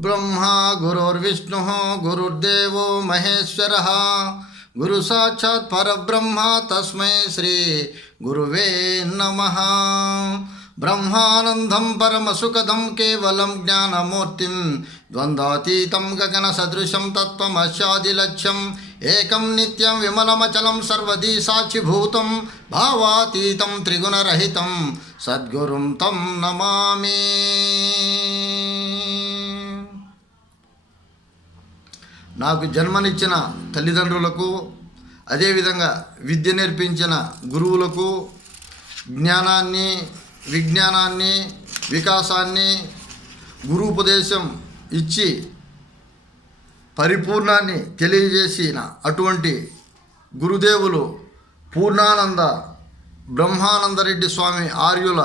గురుర్బ్రహ్మా గురుర్విష్ణుః గురుర్దేవో మహేశ్వరः గురు సాక్షాత్ పరబ్రహ్మ తస్మై శ్రీ గురువే నమః. బ్రహ్మానందం పరమసుఖదం కేవలం జ్ఞానమూర్తిం ద్వంద్వాతీతం గగన సదృశం తత్వమస్యాదిలక్ష్యం ఏకం నిత్యం విమలమచలం సర్వదీ సాక్షిభూతం భావాతీతం త్రిగుణరహితం సద్గురుం తం నమామి. నాకు జన్మనిచ్చిన తల్లిదండ్రులకు, అదేవిధంగా విద్య నేర్పించిన గురువులకు జ్ఞానాన్ని, విజ్ఞానాన్ని, వికాసాన్ని, గురూపదేశం ఇచ్చి పరిపూర్ణాన్ని తెలియజేసిన అటువంటి గురుదేవులు పూర్ణానంద బ్రహ్మానందరెడ్డి స్వామి ఆర్యుల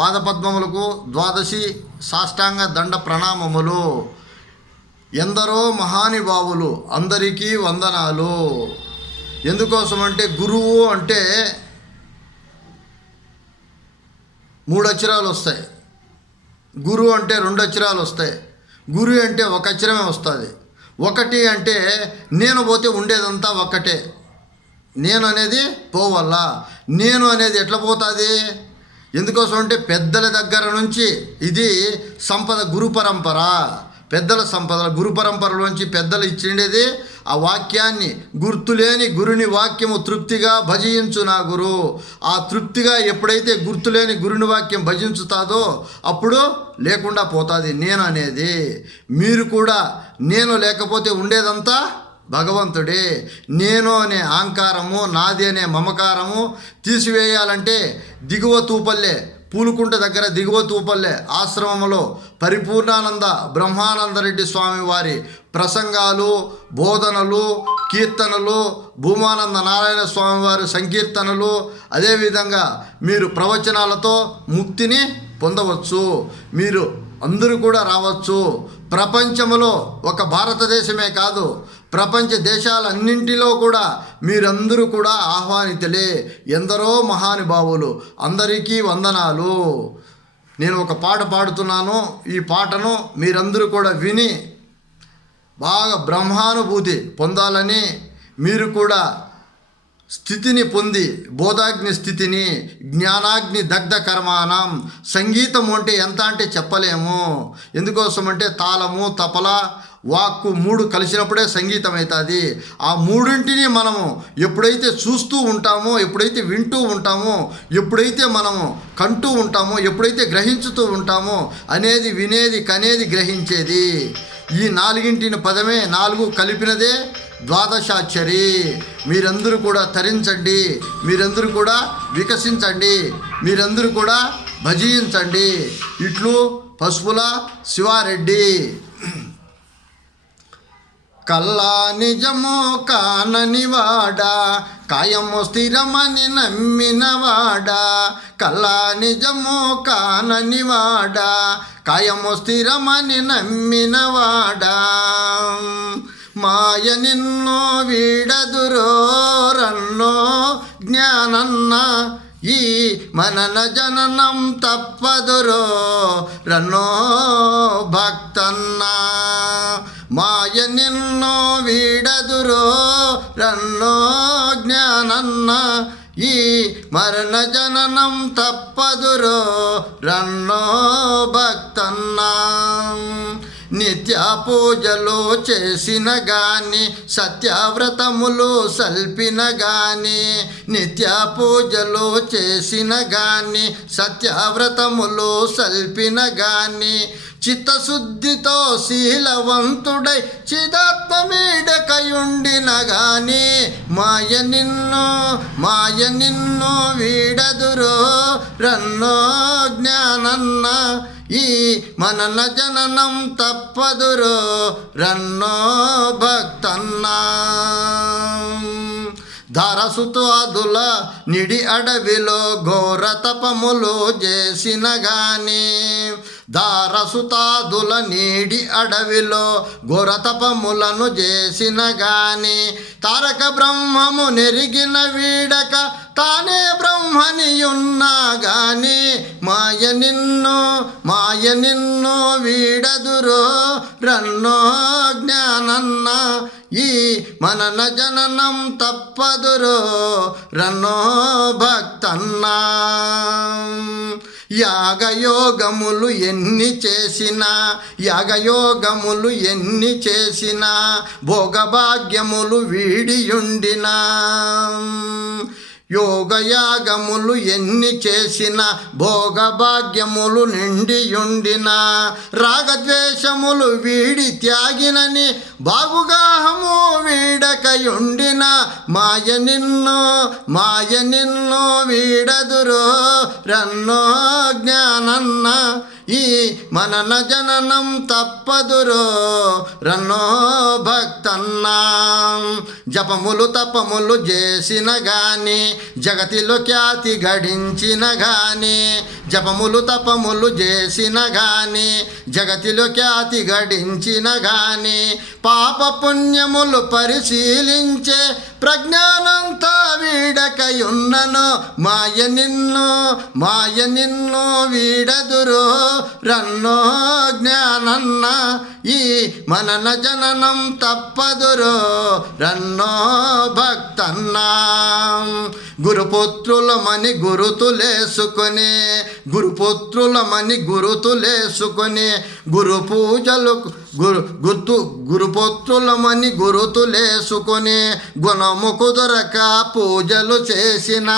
పాదపద్మములకు ద్వాదశి సాష్టాంగ దండ ప్రణామములు. ఎందరో మహానుభావులు, అందరికీ వందనాలు. ఎందుకోసమంటే గురువు అంటే 3 అక్షరాలు వస్తాయి, గురు అంటే 2 అక్షరాలు వస్తాయి, గురు అంటే 1 అక్షరమే వస్తుంది. ఒకటి అంటే నేను పోతే ఉండేదంతా ఒక్కటే, నేను అనేది పోవల్లా. నేను అనేది ఎట్లా పోతుంది? ఎందుకోసం అంటే పెద్దల దగ్గర నుంచి ఇది సంపద, గురు పరంపర, పెద్దల సంపద, గురు పరంపరలోంచి పెద్దలు ఇచ్చిండేది. ఆ వాక్యాన్ని గుర్తులేని గురుని వాక్యము తృప్తిగా భజించు నా గురు. ఆ తృప్తిగా ఎప్పుడైతే గుర్తులేని గురుని వాక్యం భజించుతాదో అప్పుడు లేకుండా పోతుంది నేను అనేది. మీరు కూడా నేను లేకపోతే ఉండేదంతా భగవంతుడే. నేను అనే అహంకారము, నాది అనే మమకారము తీసివేయాలంటే దిగువ తూపల్లె, పూలుకుంట దగ్గర దిగువ తూపల్లె ఆశ్రమంలో పరిపూర్ణానంద బ్రహ్మానందరెడ్డి స్వామి వారి ప్రసంగాలు, బోధనలు, కీర్తనలు, భూమానంద నారాయణ స్వామి వారి సంకీర్తనలు, అదేవిధంగా మీరు ప్రవచనాలతో ముక్తిని పొందవచ్చు. మీరు అందరూ కూడా రావచ్చు. ప్రపంచంలో ఒక భారతదేశమే కాదు, ప్రపంచ దేశాలన్నింటిలో కూడా మీరందరూ కూడా ఆహ్వానితులే. ఎందరో మహానుభావులు, అందరికీ వందనాలు. నేను ఒక పాట పాడుతున్నాను. ఈ పాటను మీరందరూ కూడా విని బాగా బ్రహ్మానుభూతి పొందాలని, మీరు కూడా స్థితిని పొంది, బోధాగ్ని స్థితిని, జ్ఞానాగ్ని దగ్ధ కర్మానం. సంగీతం అంటే ఎంత అంటే చెప్పలేము. ఎందుకోసమంటే తాళము, తపల, వాక్కు 3 కలిసినప్పుడే సంగీతం అవుతుంది. ఆ 3ంటిని మనము ఎప్పుడైతే చూస్తూ ఉంటామో, ఎప్పుడైతే వింటూ ఉంటామో, ఎప్పుడైతే మనము కంటూ ఉంటామో, ఎప్పుడైతే గ్రహించుతూ ఉంటామో అనేది వినేది, కనేది, గ్రహించేది. ఈ 4ంటిని పదమే 4 కలిపినదే ద్వాదశాక్షరి. మీరందరూ కూడా తరించండి, మీరందరూ కూడా వికసించండి, మీరందరూ కూడా భజించండి. ఇట్లు పసుపుల శివారెడ్డి. కల్లా నిజమో కాననివాడా, కాయము స్థిరమని నమ్మినవాడా. కల్లా నిజమో కాననివాడా, కాయము స్థిరమని నమ్మినవాడా. మాయ నిన్నో వీడదురో రన్నో జ్ఞానన్న, ఈ మనన జననం తప్పదురో రన్నో భక్తన్న. మాయ నిన్నో వీడదురో రన్నో జ్ఞానన్న, ఈ మరణ జననం తప్పదురో రన్నో భక్తన్న. నిత్య పూజలు చేసిన గాని, సత్యవ్రతములు సల్పిన గాని, నిత్య పూజలు చేసిన గాని, సత్యవ్రతములు సల్పిన గాని, చిత్తశుద్ధితో శీలవంతుడై చిదాత్మీడకయుండిన గాని, మాయ నిన్నో వీడదురో రన్నో జ్ఞానన్న, ఈ మనన జననం తప్పదురో రన్నో భక్తన్న. ధారసుతాదుల నిడి అడవిలో ఘోర తపములు చేసిన గాని, దారసుతాదుల నీడి అడవిలో ఘోరతపములను చేసిన గాని తారక బ్రహ్మము నెరిగిన వీడక తానే బ్రహ్మనియున్నా గాని మాయ నిన్ను వీడదురో రన్నో జ్ఞానన్న ఈ మనన జననం తప్పదురో రన్నో భక్తన్నా. యాగయోగములు ఎన్ని చేసినా భోగభాగ్యములు వీడియుండినా యోగయాగములు ఎన్ని చేసిన భోగభాగ్యములు నిండియుండిన రాగద్వేషములు వీడి త్యాగినని బాగుగాహము వీడకయుండిన మాయ నిన్ను వీడదురో రన్నో జ్ఞానన్న ఈ మనన జననం తప్పదురో రన్నో భక్తన్నా. జపములు తపములు చేసిన గాని జగతిలో ఖ్యాతి గడించిన గాని జపములు తపములు చేసిన గాని జగతిలో ఖ్యాతి గడించిన గాని పాప పుణ్యములు పరిశీలించే ప్రజ్ఞానంతా వీడకయున్నను మాయ నిన్ను వీడదురో రన్నో జ్ఞానన్న ఈ మనన జననం తప్పదురో రన్నో భక్తన్నా. గురుపుత్రులమని గురుతులేసుకొని గురు పూజలు గురుపుత్రులమని గురుతులేసుకొని గుణము కుదరక పూజలు చేసిన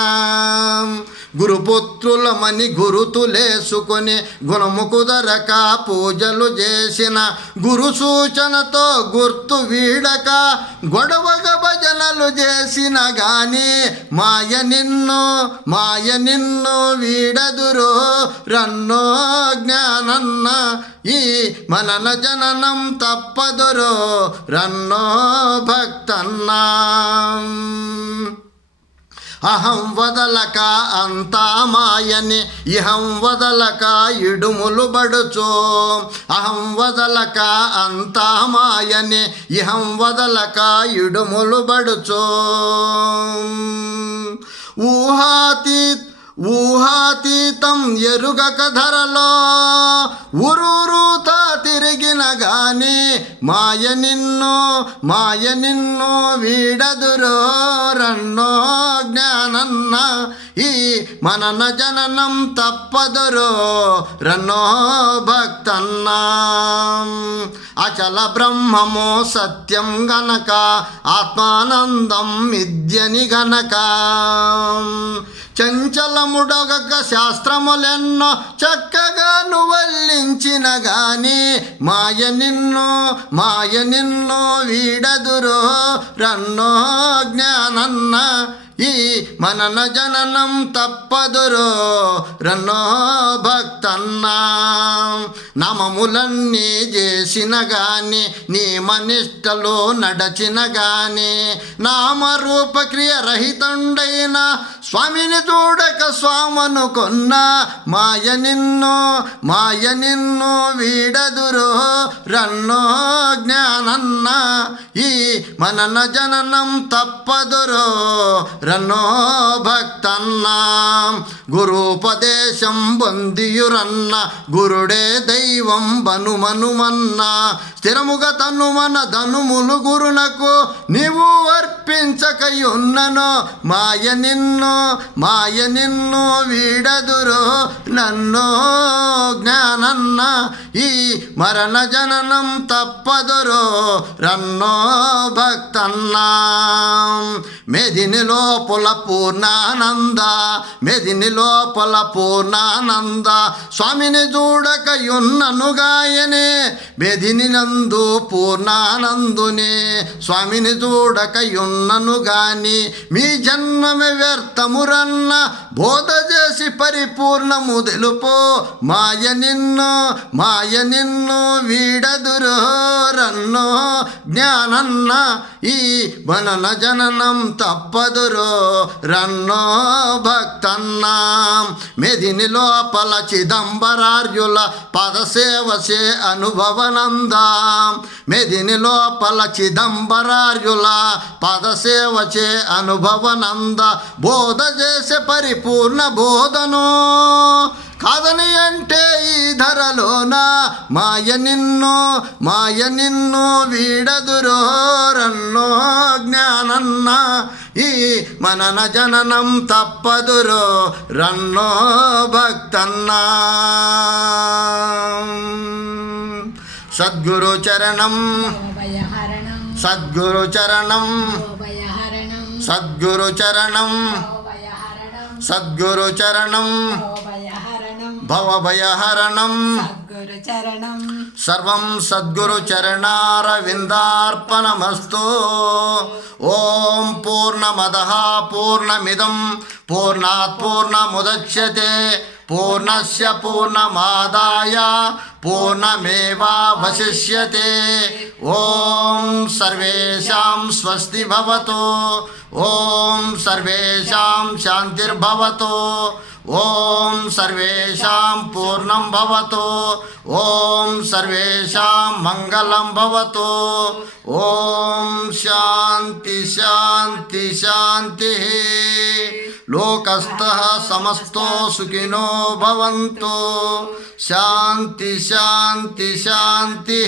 గురుపుత్రులమని గురుతులేసుకొని గుణము కుదరక పూజలు చేసిన గురు సూచనతో గుర్తు వీడక గొడవగ భజనలు చేసిన గాని మాయ నిన్ను వీడదురో రన్నో జ్ఞానన్న ఈ మనన జననం తప్పదురో రన్నో భక్తన్నా. అహం వదలక అంతా మాయని ఇహం వదలక ఇడుములు బడుచో అహం వదలక అంతా మాయని ఇహం వదలక ఇడుములు బడుచో ఊహాతీతం ఎరుగక ధరలో ఉరూరుతా తిరిగిన గాని మాయ నిన్ను వీడదురో రన్నో జ్ఞానన్న ఈ మనన జననం తప్పదురో రన్నో భక్తన్నా. అచల బ్రహ్మమో సత్యం గనక ఆత్మానందం మిథ్యని గనక చంచలముడొగక శాస్త్రములెన్నో చక్కగా నువల్లించిన గాని మాయ నిన్ను వీడదురో రన్నో జ్ఞానన్న ఈ మనన జననం తప్పదురో రన్నో భక్తన్నా. నామములన్నీ చేసిన గాని నియమనిష్టలో నడచిన గాని నామరూప క్రియ రహితండైన స్వామిని చూడక స్వామను కొన్న మాయ నిన్ను వీడదురో రన్నో జ్ఞానన్న ఈ మనన జననం తప్పదురో రన్నో భక్తన్నా. గురూపదేశం పొందియురన్న గురుడే దైవం బనుమనుమన్న స్థిరముగా తనుమన ధనుములు గురునకు నీవు అర్పించకయున్నను మాయ నిన్ను వీడదురో నన్నో జ్ఞానన్న ఈ మరణ జననం తప్పదురో రన్నో భక్తన్నా. మెదిని లోపల పూర్ణానంద స్వామిని చూడకయున్నను గాయనే మెదిని నందు పూర్ణానందునే స్వామిని చూడకయున్నను గాని మీ జన్మమే వ్యర్థమురన్న బోధ చేసి పరిపూర్ణము తెలుపో మాయ నిన్ను వీడదురో రన్నో జ్ఞానన్న ఈ మనన జననం తప్పదురో రన్నో భక్తన్న మెదిని లోపల చిదంబరార్యుల పదసేవసే అనుభవనందా మెదిని లోపల చిదంబరార్యుల పదసేవచే అనుభవనంద బోధ చేసే పరిపూర్ణ బోధను కాదని అంటే ఈ ధరలోన మాయ నిన్ను వీడదురో రన్నో జ్ఞానన్న ఈ మనన జననం తప్పదురో రన్నో భక్తన్న సద్గురు చరణం సద్గురు చరణం సద్గురు చరణం సద్గురు చరణం భవభయహరణం సర్వం సద్గురు చరణారవిందార్పణమస్తు ఓం పూర్ణమదః పూర్ణమిదం పూర్ణాత్ పూర్ణముదచ్యతే పూర్ణస్య పూర్ణమాదాయ పూర్ణమేవావశిష్యతే ఓం సర్వేషాం స్వస్తి భవతు ఓం సర్వేషాం శాంతిర్భవతు ఓం సర్వేషాం పూర్ణం భవతు ఓం సర్వేషాం మంగళం భవతు ఓం శాంతి శాంతి శాంతి లోకస్థః సమస్తో సుఖినో భవంతు శాంతి శాంతి శాంతి